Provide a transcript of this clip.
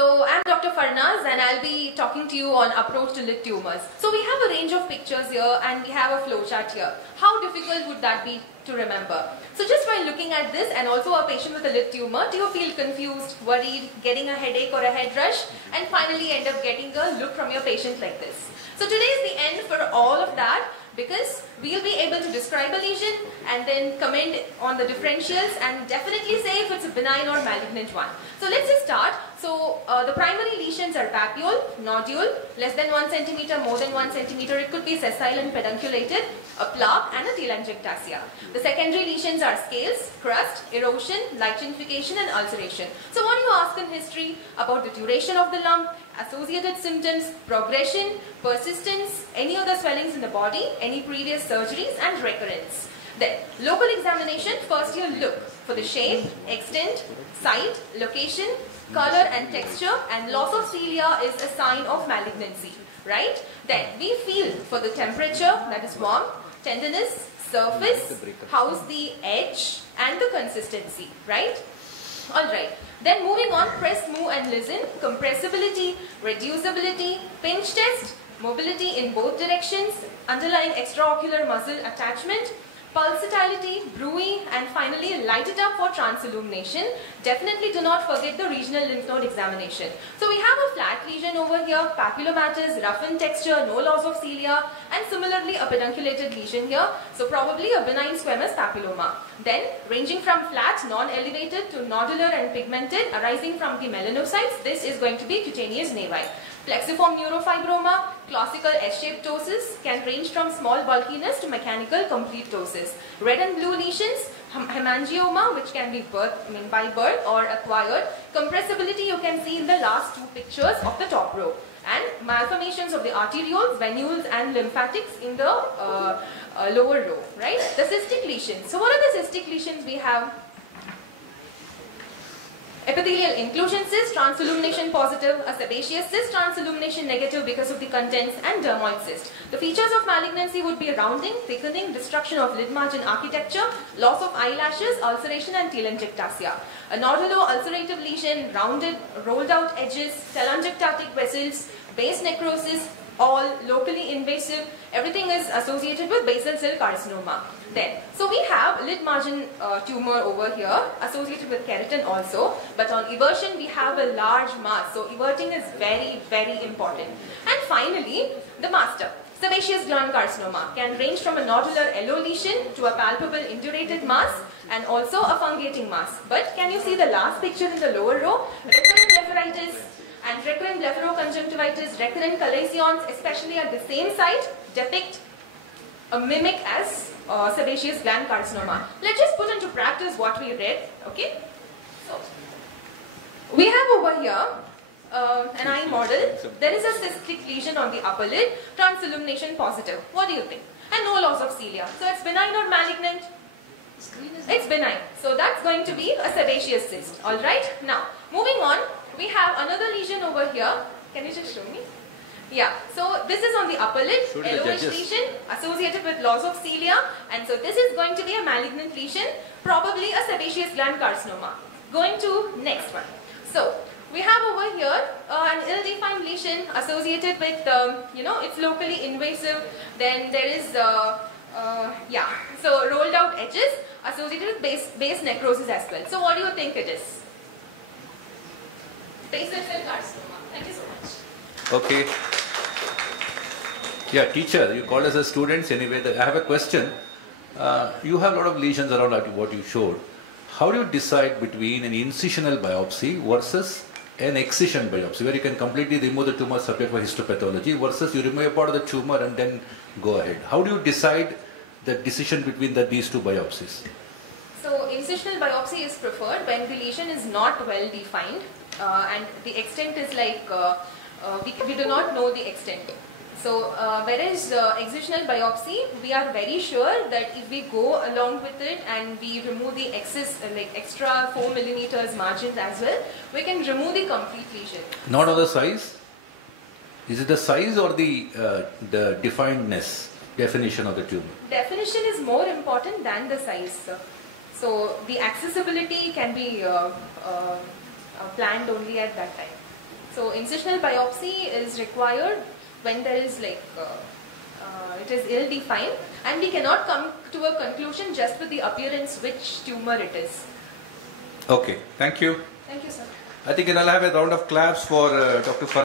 So I'm Dr. Farnaz and I'll be talking to you on approach to lid tumors. So we have a range of pictures here and we have a flowchart here. How difficult would that be to remember? So just by looking at this and also a patient with a lid tumor, do you feel confused, worried, getting a headache or a head rush, and finally end up getting a look from your patient like this? So today is the end for all of that, because we'll be able to describe a lesion and then comment on the differentials and definitely say if it's a benign or malignant one. So let's just start. So the primary lesions are papule, nodule, less than 1 centimeter, more than 1 centimeter. It could be sessile and pedunculated, a plaque and a telangiectasia. The secondary lesions are scales, crust, erosion, lichenification and ulceration. So what do you ask in history about the duration of the lump, associated symptoms, progression, persistence, any other swellings in the body, any previous surgeries and recurrence. Then, local examination, first you look for the shape, extent, site, location, color and texture, and loss of cilia is a sign of malignancy, right? Then, we feel for the temperature, that is warm, tenderness, surface, how's the edge and the consistency, right? Alright, then moving on, press, move and listen, compressibility, reducibility, pinch test, mobility in both directions, underlying extraocular muscle attachment, pulsatility, bruit, and finally light it up for transillumination. Definitely do not forget the regional lymph node examination. So we have a flat lesion over here, papulomatous, rough in texture, no loss of cilia, and similarly a pedunculated lesion here. So probably a benign squamous papilloma. Then ranging from flat, non-elevated to nodular and pigmented, arising from the melanocytes, this is going to be cutaneous nevi. Plexiform neurofibroma, classical S-shaped ptosis, can range from small bulkiness to mechanical complete ptosis. Red and blue lesions, hemangioma, which can be by birth or acquired. Compressibility you can see in the last two pictures of the top row. And malformations of the arterioles, venules and lymphatics in the lower row, right? The cystic lesions. So what are the cystic lesions we have? Epithelial inclusion cyst, transillumination positive, a sebaceous cyst, transillumination negative because of the contents, and dermoid cyst. The features of malignancy would be rounding, thickening, destruction of lid margin architecture, loss of eyelashes, ulceration and telangiectasia. A nodulo-ulcerative lesion, rounded, rolled out edges, telangiectatic vessels, base necrosis, all locally invasive, everything is associated with basal cell carcinoma. Then, so we have lid margin tumor over here associated with keratin also, but on eversion we have a large mass, so everting is very, very important. And finally, the master. Sebaceous gland carcinoma can range from a nodular yellow lesion to a palpable indurated mass and also a fungating mass. But can you see the last picture in the lower row? Recurrent blepharitis and recurrent blepharoconjunctivitis, recurrent chalazions, especially at the same site, depict a mimic as sebaceous gland carcinoma. Let's just put into practice what we read, okay? So, we have over here an eye model. There is a cystic lesion on the upper lid, transillumination positive. What do you think? And no loss of cilia. So it's benign or malignant? It's benign. So that's going to be a sebaceous cyst. Alright? Now, moving on, we have another lesion over here. Can you just show me? Yeah, so this is on the upper lid, yellowish lesion associated with loss of cilia, and so this is going to be a malignant lesion, probably a sebaceous gland carcinoma. Going to next one. So we have over here an ill-defined lesion associated with, it's locally invasive. Then there is, so rolled out edges associated with base necrosis as well. So what do you think it is? Basal cell carcinoma. Thank you so much. Okay. Yeah, teacher, you called us as students anyway. I have a question. You have a lot of lesions around what you showed. How do you decide between an incisional biopsy versus an excision biopsy, where you can completely remove the tumor subject for histopathology, versus you remove a part of the tumor and then go ahead? How do you decide the decision between these two biopsies? So, incisional biopsy is preferred when the lesion is not well defined and the extent is like, we do not know the extent. So, whereas excisional biopsy, we are very sure that if we go along with it and we remove the excess, extra 4 millimeters margins as well, we can remove the complete lesion. Not on the size? Is it the size or the definedness, definition of the tumor? Definition is more important than the size, sir. So, the accessibility can be planned only at that time. So incisional biopsy is required when there is it is ill-defined, and we cannot come to a conclusion just with the appearance which tumor it is. Okay, thank you. Thank you, sir. I think I'll have a round of claps for Dr.